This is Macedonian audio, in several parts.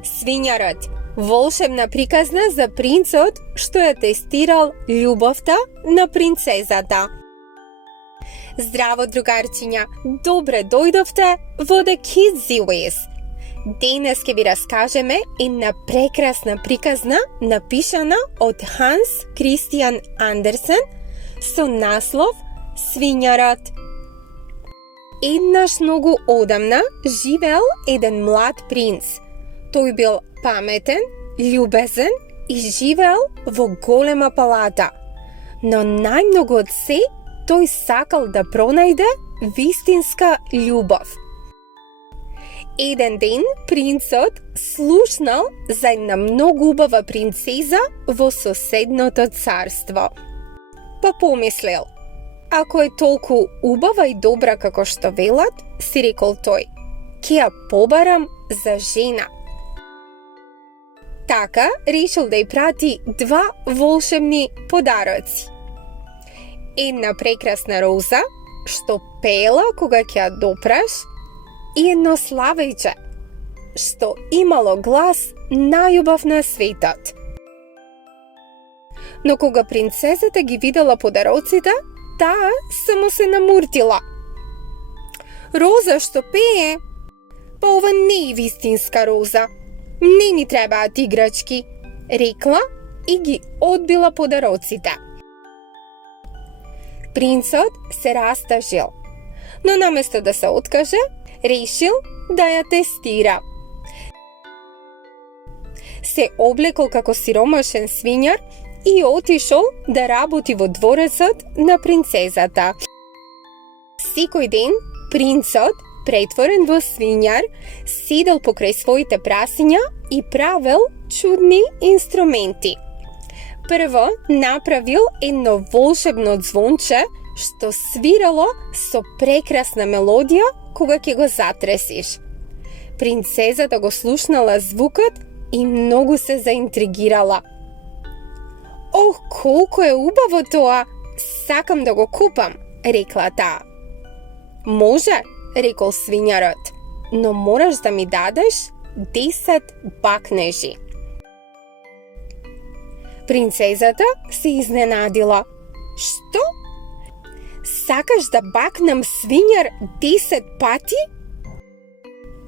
Свињарот, волшебна приказна за принцот што ја тестирал љубовта на принцезата. Здраво, другарчиња, добре дојдовте во The Kids Series. Денес ќе ви раскажеме една прекрасна приказна напишана од Ханс Кристијан Андерсен со наслов Свињарот. Еднаш многу одамна живеел еден млад принц. Тој бил паметен, љубезен и живеел во голема палата. Но најмногу од се, тој сакал да пронајде вистинска љубов. Еден ден принцот слушнал за една многу убава принцеза во соседното царство. Па помислил, ако е толку убава и добра како што велат, си рекол тој, ќе ја побарам за жена. Така решил да ја прати два волшебни подароци. Една прекрасна роза, што пеела кога ќе ја допраш, и едно славејче, што имало глас најубав на светот. Но кога принцезата ги видела подароците, таа само се намуртила. Роза што пее? Па ова не е вистинска роза. Не ни требаат играчки, рекла и ги одбила подароците. Принцот се растажил, но наместо да се откаже, решил да ја тестира. Се облекол како сиромашен свињар и отишол да работи во дворецот на принцезата. Секој ден принцот, претворен во свињар, седел покрај своите прасиња и правел чудни инструменти. Прво направил едно волшебно звонче што свирало со прекрасна мелодија кога ќе го затресиш. Принцезата го слушнала звукот и многу се заинтригирала. Ох, колку е убаво тоа! Сакам да го купам, рекла таа. Може, рекол свињарот, но мораш да ми дадеш 10 бакнежи. Принцезата се изненадила. Што? Сакаш да бакнам свињар 10 пати?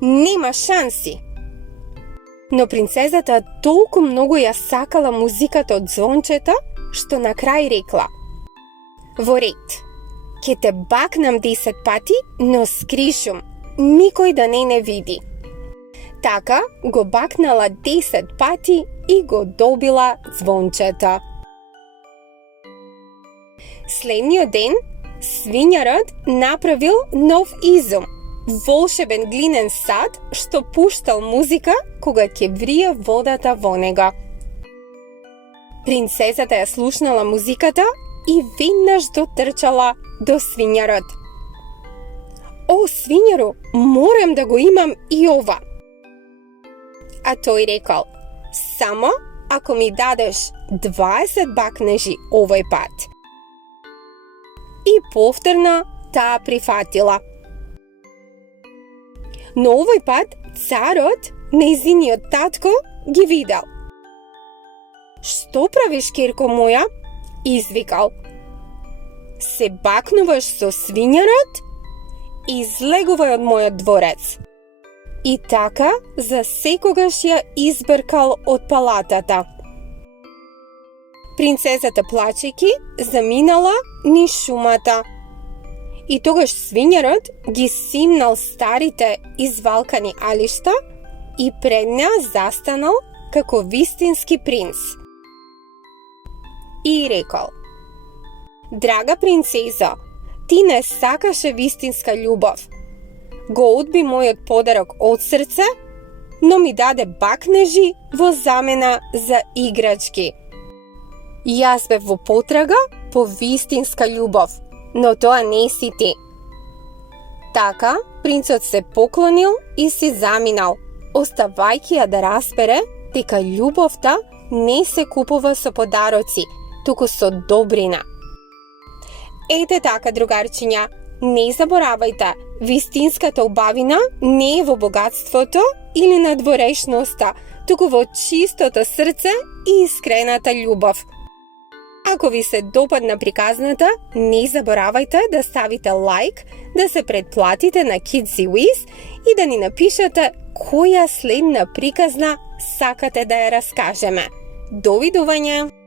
Нема шанси. Но принцезата толку многу ја сакала музиката од звончето, што на крај рекла: во ред, ќе те бакнам 10 пати, но скришум, никој да не види. Така го бакнала 10 пати и го добила звончето. Следниот ден, свињарот направил нов изум, волшебен глинен сад што пуштал музика кога ќе врие водата во него. Принцезата ја слушнала музиката и веднаш дотрчала до свињарот. О, свињару, морам да го имам и ова. А тој рекол: само ако ми дадеш 20 бакнежи овој пат. И повторно таа прифатила. Но овој пат царот, нејзиниот татко, ги видел. Што правиш, керко моја? Извикал. Се бакнуваш со свињарот? Излегувај од мојот дворец. И така за секогаш ја избркал од палатата. Принцезата, плачејќи, заминала низ шумата. И тогаш свињарот ги симнал старите извалкани алишта и пред неа застанал како вистински принц. И рекол: драга принцеза, ти не сакаше вистинска љубов. Го одби мојот подарок од срце, но ми даде бакнежи во замена за играчки. Јас бев во потрага по вистинска љубов, но тоа не си ти. Така, принцот се поклонил и си заминал, оставајќи ја да разбере дека љубовта не се купува со подароци, туку со добрина. Ете така, другарчиња, Не заборавајте, вистинската убавина не е во богатството или надворешноста, туку во чистото срце и искрената љубов. Ако ви се допадна приказната, не заборавајте да ставите лайк, да се претплатите на KidsWiz и да ни напишете која следна приказна сакате да ја раскажеме. Довидување!